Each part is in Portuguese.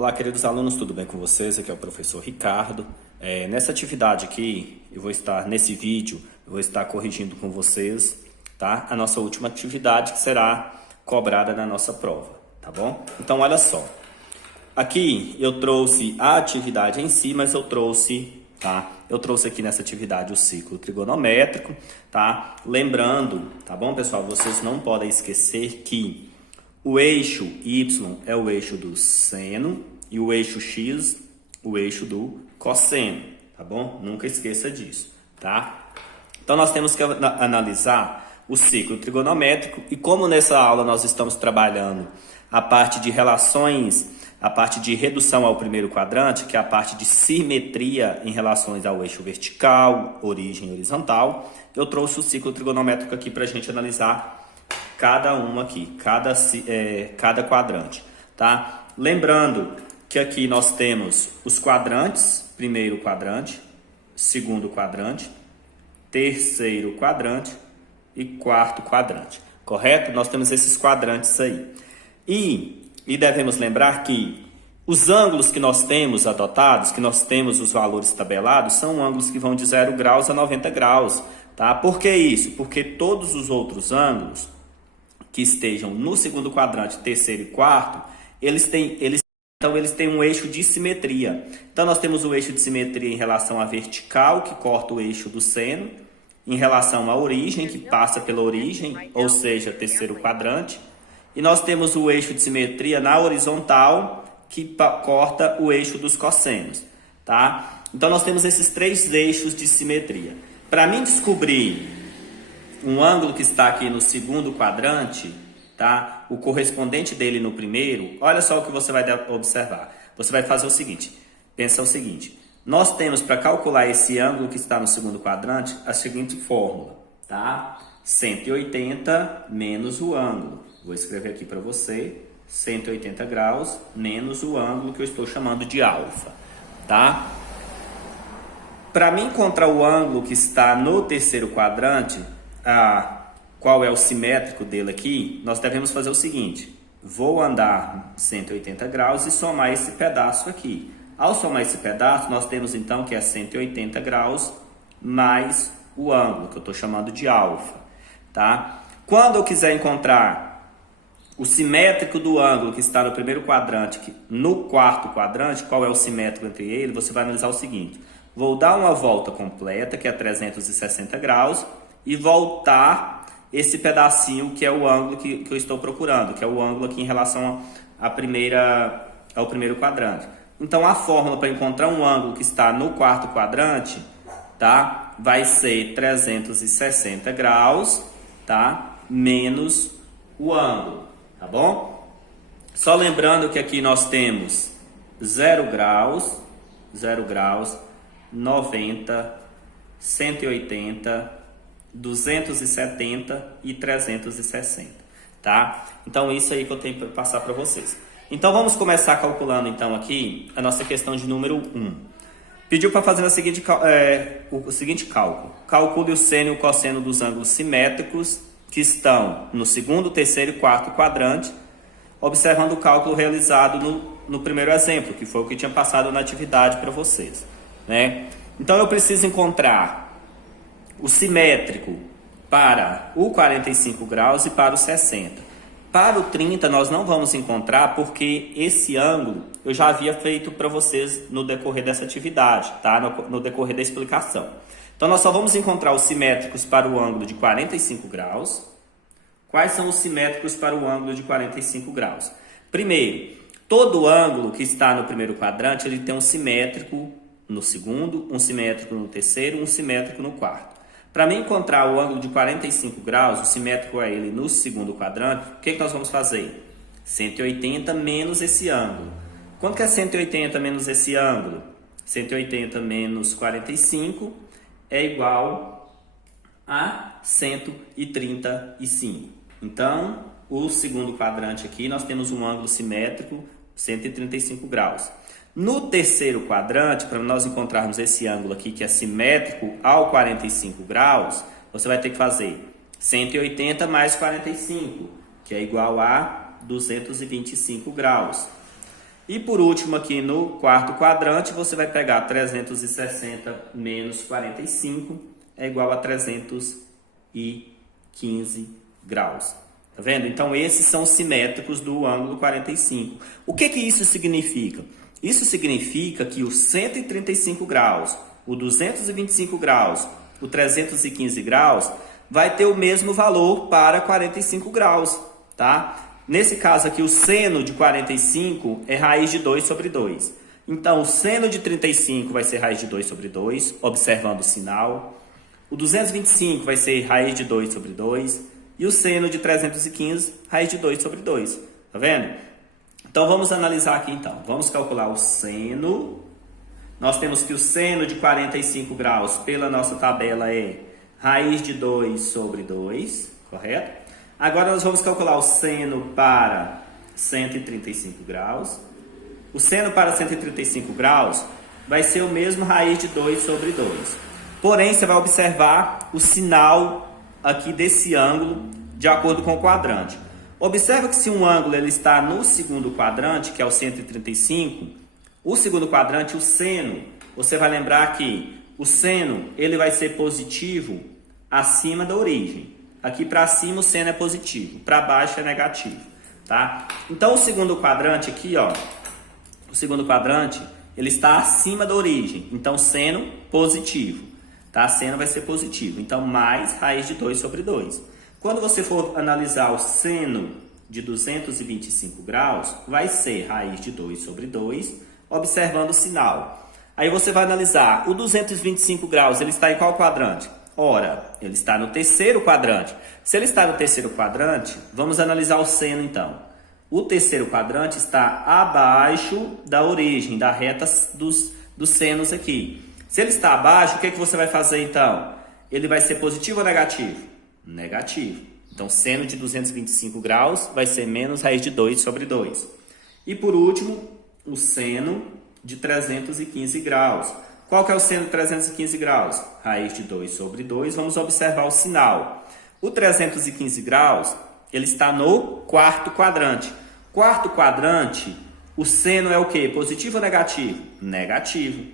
Olá, queridos alunos, tudo bem com vocês? Aqui é o professor Ricardo. Nessa atividade aqui, nesse vídeo, eu vou estar corrigindo com vocês, tá? A nossa última atividade que será cobrada na nossa prova, tá bom? Então, olha só. Aqui eu trouxe a atividade em si, mas eu trouxe aqui nessa atividade o ciclo trigonométrico, tá? Lembrando, tá bom, pessoal? Vocês não podem esquecer que o eixo Y é o eixo do seno e o eixo X, o eixo do cosseno, tá bom? Nunca esqueça disso, tá? Então, nós temos que analisar o ciclo trigonométrico e como nessa aula nós estamos trabalhando a parte de relações, a parte de redução ao primeiro quadrante, que é a parte de simetria em relações ao eixo vertical, origem horizontal, eu trouxe o ciclo trigonométrico aqui para a gente analisar cada uma aqui, cada quadrante, tá? Lembrando que aqui nós temos os quadrantes, primeiro quadrante, segundo quadrante, terceiro quadrante e quarto quadrante, correto? Nós temos esses quadrantes aí. E devemos lembrar que os ângulos que nós temos adotados, que nós temos os valores tabelados, são ângulos que vão de 0 graus a 90 graus, tá? Por que isso? Porque todos os outros ângulos que estejam no segundo quadrante, terceiro e quarto, eles têm um eixo de simetria. Então, nós temos o eixo de simetria em relação à vertical, que corta o eixo do seno, em relação à origem, que passa pela origem, ou seja, terceiro quadrante. E nós temos o eixo de simetria na horizontal, que corta o eixo dos cossenos, tá? Então, nós temos esses três eixos de simetria. Para mim descobrir um ângulo que está aqui no segundo quadrante, tá? O correspondente dele no primeiro, olha só o que você vai observar. Você vai fazer o seguinte, pensa o seguinte, nós temos para calcular esse ângulo que está no segundo quadrante a seguinte fórmula, tá? 180 menos o ângulo. Vou escrever aqui para você, 180 graus menos o ângulo que eu estou chamando de alfa, tá? Para mim encontrar o ângulo que está no terceiro quadrante, qual é o simétrico dele aqui, nós devemos fazer o seguinte, vou andar 180 graus e somar esse pedaço aqui. Ao somar esse pedaço, nós temos então que é 180 graus mais o ângulo, que eu estou chamando de alfa, tá? Quando eu quiser encontrar o simétrico do ângulo que está no primeiro quadrante, no quarto quadrante, qual é o simétrico entre ele, você vai analisar o seguinte, vou dar uma volta completa, que é 360 graus, e voltar esse pedacinho que é o ângulo que eu estou procurando, que é o ângulo aqui em relação ao primeiro quadrante. Então, a fórmula para encontrar um ângulo que está no quarto quadrante, tá? Vai ser 360 graus, tá? Menos o ângulo, tá bom? Só lembrando que aqui nós temos 0 graus, 90, 180, 270 e 360, tá? Então, isso aí que eu tenho para passar para vocês. Então, vamos começar calculando, então, aqui a nossa questão de número 1. Pediu para fazer o seguinte cálculo. Calcule o seno e o cosseno dos ângulos simétricos que estão no segundo, terceiro e quarto quadrante, observando o cálculo realizado no primeiro exemplo, que foi o que tinha passado na atividade para vocês, né? Então, eu preciso encontrar o simétrico para o 45 graus e para o 60. Para o 30 nós não vamos encontrar porque esse ângulo eu já havia feito para vocês no decorrer dessa atividade, tá? No decorrer da explicação. Então nós só vamos encontrar os simétricos para o ângulo de 45 graus. Quais são os simétricos para o ângulo de 45 graus? Primeiro, todo ângulo que está no primeiro quadrante, ele tem um simétrico no segundo, um simétrico no terceiro, um simétrico no quarto. Para mim encontrar o ângulo de 45 graus, o simétrico é ele no segundo quadrante, o que nós vamos fazer? 180 menos esse ângulo. Quanto que é 180 menos esse ângulo? 180 menos 45 é igual a 135. Então, o segundo quadrante aqui, nós temos um ângulo simétrico 135 graus. No terceiro quadrante, para nós encontrarmos esse ângulo aqui, que é simétrico ao 45 graus, você vai ter que fazer 180 mais 45, que é igual a 225 graus. E por último aqui no quarto quadrante, você vai pegar 360 menos 45 é igual a 315 graus. Tá vendo? Então esses são simétricos do ângulo 45. O que isso significa? Isso significa que o 135 graus, o 225 graus, o 315 graus vai ter o mesmo valor para 45 graus, tá? Nesse caso aqui, o seno de 45 é raiz de 2 sobre 2. Então, o seno de 35 vai ser raiz de 2 sobre 2, observando o sinal. O 225 vai ser raiz de 2 sobre 2. E o seno de 315, raiz de 2 sobre 2. Tá vendo? Então, vamos analisar aqui, então. Vamos calcular o seno. Nós temos que o seno de 45 graus, pela nossa tabela, é raiz de 2 sobre 2, correto? Agora, nós vamos calcular o seno para 135 graus. O seno para 135 graus vai ser o mesmo raiz de 2 sobre 2. Porém, você vai observar o sinal aqui desse ângulo de acordo com o quadrante. Observa que se um ângulo ele está no segundo quadrante, que é o 135, o segundo quadrante, o seno, você vai lembrar que o seno ele vai ser positivo acima da origem. Aqui para cima o seno é positivo, para baixo é negativo, tá? Então o segundo quadrante aqui, ó, o segundo quadrante, ele está acima da origem. Então seno positivo, tá? Seno vai ser positivo. Então mais raiz de 2 sobre 2. Quando você for analisar o seno de 225 graus, vai ser raiz de 2 sobre 2, observando o sinal. Aí você vai analisar o 225 graus, ele está em qual quadrante? Ora, ele está no terceiro quadrante. Se ele está no terceiro quadrante, vamos analisar o seno então. O terceiro quadrante está abaixo da origem, da reta dos senos aqui. Se ele está abaixo, o que você vai fazer então? Ele vai ser positivo ou negativo? Negativo. Então, seno de 225 graus vai ser menos raiz de 2 sobre 2. E por último, o seno de 315 graus. Qual que é o seno de 315 graus? Raiz de 2 sobre 2. Vamos observar o sinal. O 315 graus, ele está no quarto quadrante. Quarto quadrante, o seno é o quê? Positivo ou negativo? Negativo.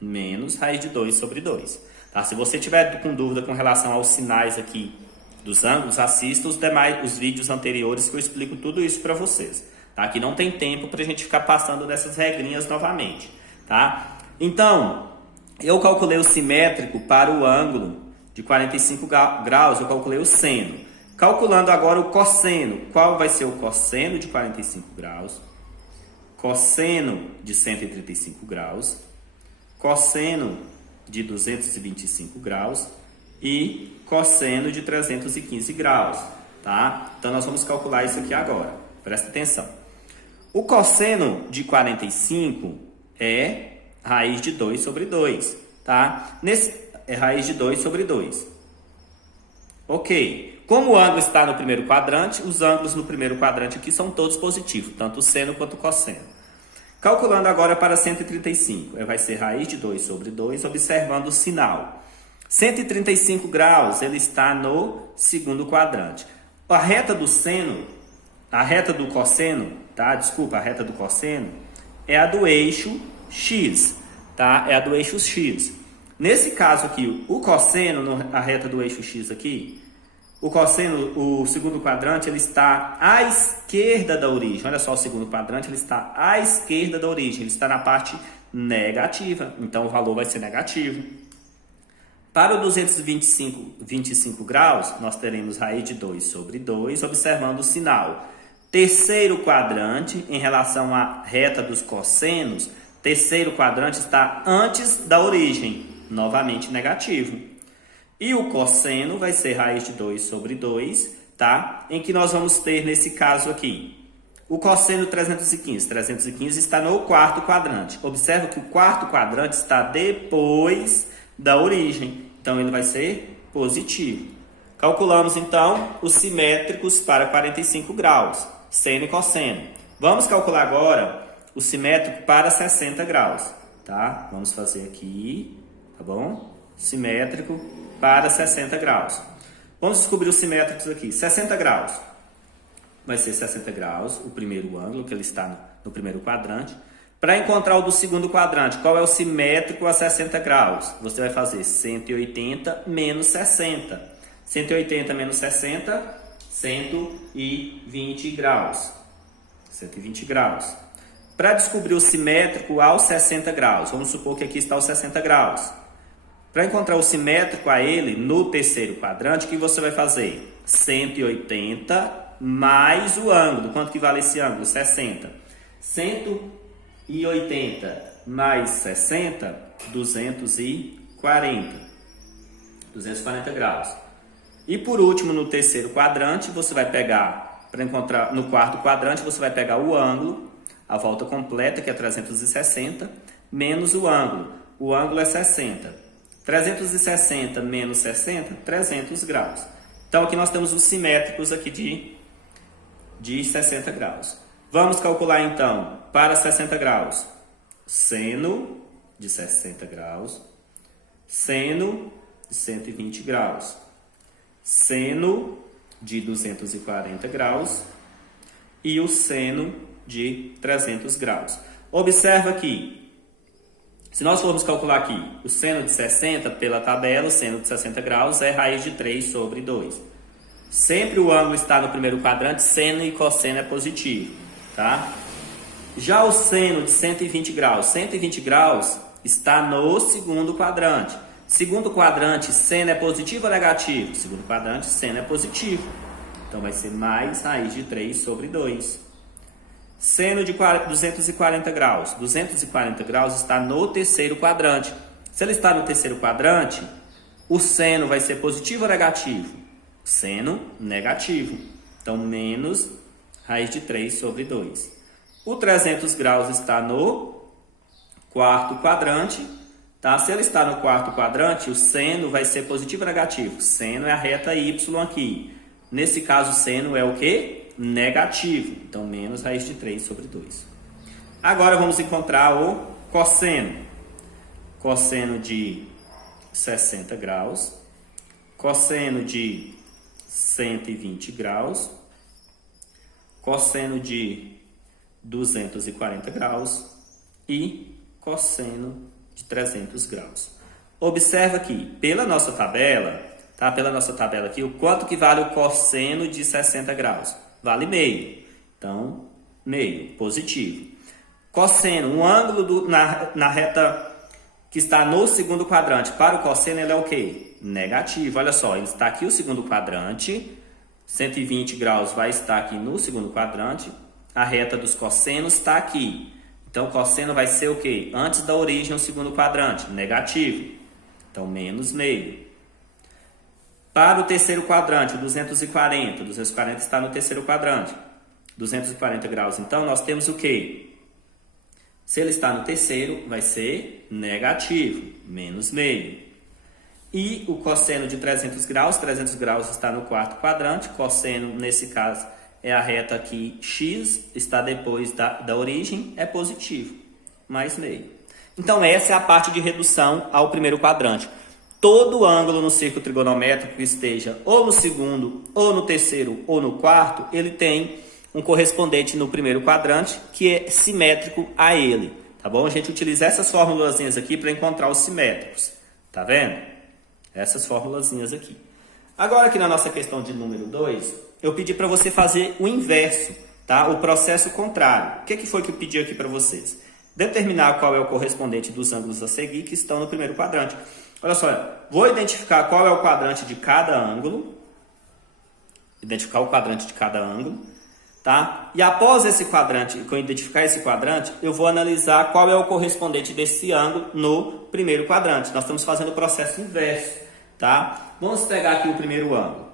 Menos raiz de 2 sobre 2. Tá? Se você tiver com dúvida com relação aos sinais aqui dos ângulos, assista os vídeos anteriores que eu explico tudo isso para vocês. Tá? Aqui não tem tempo para a gente ficar passando dessas regrinhas novamente. Tá? Então, eu calculei o simétrico para o ângulo de 45 graus, eu calculei o seno. Calculando agora o cosseno, qual vai ser o cosseno de 45 graus? Cosseno de 135 graus, cosseno de 225 graus e cosseno de 315 graus, tá? Então, nós vamos calcular isso aqui agora, presta atenção. O cosseno de 45 é raiz de 2 sobre 2, tá? É raiz de 2 sobre 2. Ok. Como o ângulo está no primeiro quadrante, os ângulos no primeiro quadrante aqui são todos positivos, tanto o seno quanto o cosseno. Calculando agora para 135, vai ser raiz de 2 sobre 2, observando o sinal. 135 graus, ele está no segundo quadrante. A reta do seno, a reta do cosseno, tá? Desculpa, a reta do cosseno é a do eixo X, tá? É a do eixo X. Nesse caso aqui, o cosseno, a reta do eixo X aqui, o cosseno, o segundo quadrante, ele está à esquerda da origem. Olha só, o segundo quadrante, ele está à esquerda da origem. Ele está na parte negativa, então o valor vai ser negativo. Para o 225 graus, nós teremos raiz de 2 sobre 2, observando o sinal. Terceiro quadrante, em relação à reta dos cossenos, terceiro quadrante está antes da origem, novamente negativo. E o cosseno vai ser raiz de 2 sobre 2, tá? Em que nós vamos ter, nesse caso aqui, o cosseno 315. 315 está no quarto quadrante. Observa que o quarto quadrante está depois da origem. Então, ele vai ser positivo. Calculamos, então, os simétricos para 45 graus, seno e cosseno. Vamos calcular agora o simétrico para 60 graus, tá? Vamos fazer aqui, tá bom? Simétrico para 60 graus. Vamos descobrir os simétricos aqui. 60 graus. Vai ser 60 graus, o primeiro ângulo, que ele está no primeiro quadrante. Para encontrar o do segundo quadrante, qual é o simétrico a 60 graus? Você vai fazer 180 menos 60. 180 menos 60, 120 graus. 120 graus. Para descobrir o simétrico aos 60 graus, vamos supor que aqui está os 60 graus. Para encontrar o simétrico a ele no terceiro quadrante, o que você vai fazer? 180 mais o ângulo. Quanto que vale esse ângulo? 60. 180 mais 60, 240. 240 graus. E por último, no terceiro quadrante, você vai pegar, para encontrar no quarto quadrante, você vai pegar o ângulo, a volta completa, que é 360, menos o ângulo. O ângulo é 60. 360 menos 60, 300 graus. Então, aqui nós temos os simétricos aqui de 60 graus. Vamos calcular, então, para 60 graus. Seno de 60 graus. Seno de 120 graus. Seno de 240 graus. E o seno de 300 graus. Observa aqui. Se nós formos calcular aqui o seno de 60 pela tabela, o seno de 60 graus é raiz de 3 sobre 2. Sempre o ângulo está no primeiro quadrante, seno e cosseno é positivo, tá? Já o seno de 120 graus está no segundo quadrante. Segundo quadrante, seno é positivo ou negativo? Segundo quadrante, seno é positivo. Então vai ser mais raiz de 3 sobre 2. Seno de 240 graus. 240 graus está no terceiro quadrante. Se ele está no terceiro quadrante, o seno vai ser positivo ou negativo? Seno negativo. Então, menos raiz de 3 sobre 2. O 300 graus está no quarto quadrante. Tá? Se ele está no quarto quadrante, o seno vai ser positivo ou negativo? Seno é a reta Y aqui. Nesse caso, o seno é o quê? Negativo. Então, menos raiz de 3 sobre 2. Agora, vamos encontrar o cosseno. Cosseno de 60 graus. Cosseno de 120 graus. Cosseno de 240 graus. E cosseno de 300 graus. Observa aqui, pela nossa tabela, tá? Pela nossa tabela aqui, o quanto que vale o cosseno de 60 graus? Vale meio. Então, meio, positivo. Cosseno, um ângulo na reta que está no segundo quadrante. Para o cosseno, ele é o quê? Negativo. Olha só, ele está aqui o segundo quadrante. 120 graus vai estar aqui no segundo quadrante. A reta dos cossenos está aqui. Então, o cosseno vai ser o quê? Antes da origem, o segundo quadrante. Negativo. Então, menos meio. Para o terceiro quadrante, 240. 240 está no terceiro quadrante. 240 graus. Então, nós temos o quê? Se ele está no terceiro, vai ser negativo. Menos meio. E o cosseno de 300 graus. 300 graus está no quarto quadrante. Cosseno, nesse caso, é a reta aqui x. Está depois da origem. É positivo. Mais meio. Então, essa é a parte de redução ao primeiro quadrante. Todo ângulo no círculo trigonométrico que esteja ou no segundo, ou no terceiro, ou no quarto, ele tem um correspondente no primeiro quadrante que é simétrico a ele, tá bom? A gente utiliza essas formulazinhas aqui para encontrar os simétricos, tá vendo? Essas formulazinhas aqui. Agora aqui na nossa questão de número 2, eu pedi para você fazer o inverso, tá? O processo contrário. O que foi que eu pedi aqui para vocês? Determinar qual é o correspondente dos ângulos a seguir que estão no primeiro quadrante. Olha só, vou identificar qual é o quadrante de cada ângulo. Identificar o quadrante de cada ângulo, tá? E após esse quadrante, quando eu identificar esse quadrante, eu vou analisar qual é o correspondente desse ângulo no primeiro quadrante. Nós estamos fazendo o processo inverso, tá? Vamos pegar aqui o primeiro ângulo.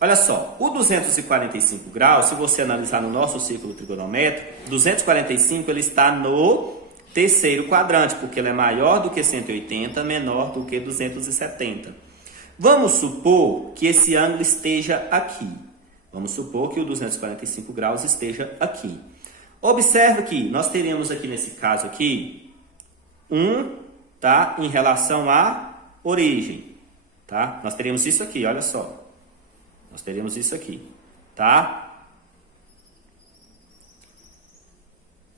Olha só, o 245 graus, se você analisar no nosso círculo trigonométrico, 245 ele está no terceiro quadrante, porque ele é maior do que 180, menor do que 270. Vamos supor que esse ângulo esteja aqui. Vamos supor que o 245 graus esteja aqui. Observe que nós teríamos aqui, nesse caso aqui, 1, tá? Em relação à origem, tá? Nós teríamos isso aqui, olha só. Nós teríamos isso aqui, tá?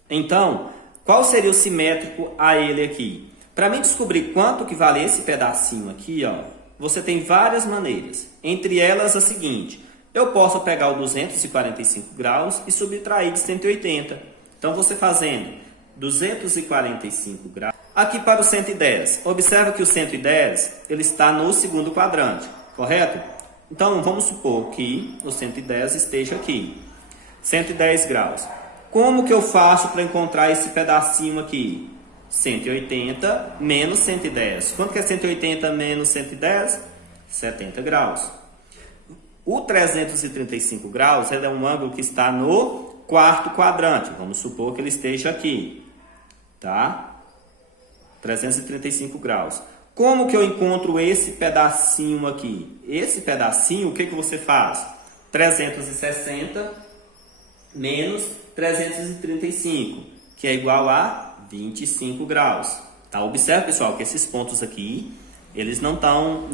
Então, qual seria o simétrico a ele aqui? Para mim descobrir quanto que vale esse pedacinho aqui, ó, você tem várias maneiras. Entre elas a seguinte: eu posso pegar o 245 graus e subtrair de 180. Então, você fazendo 245 graus aqui para o 110. Observa que o 110 ele está no segundo quadrante, correto? Então, vamos supor que o 110 esteja aqui. 110 graus. Como que eu faço para encontrar esse pedacinho aqui? 180 menos 110. Quanto que é 180 menos 110? 70 graus. O 335 graus é um ângulo que está no quarto quadrante. Vamos supor que ele esteja aqui. Tá? 335 graus. Como que eu encontro esse pedacinho aqui? Esse pedacinho, o que você faz? 360 menos 335, que é igual a 25 graus. Tá? Observe, pessoal, que esses pontos aqui, eles não estão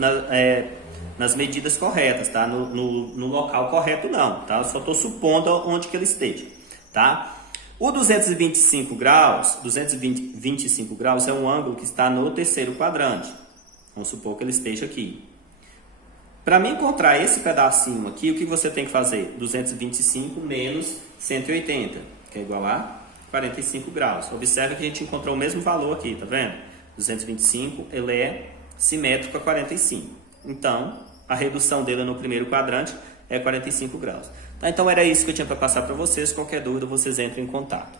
nas medidas corretas, tá? No local correto não, tá? Eu só estou supondo onde que ele esteja, tá? O 225 graus é um ângulo que está no terceiro quadrante. Vamos supor que ele esteja aqui. Para mim encontrar esse pedacinho aqui, o que você tem que fazer? 225 menos 180, que é igual a 45 graus. Observe que a gente encontrou o mesmo valor aqui, tá vendo? 225, ele é simétrico a 45. Então, a redução dele no primeiro quadrante é 45 graus. Tá? Então, era isso que eu tinha para passar para vocês. Qualquer dúvida, vocês entrem em contato.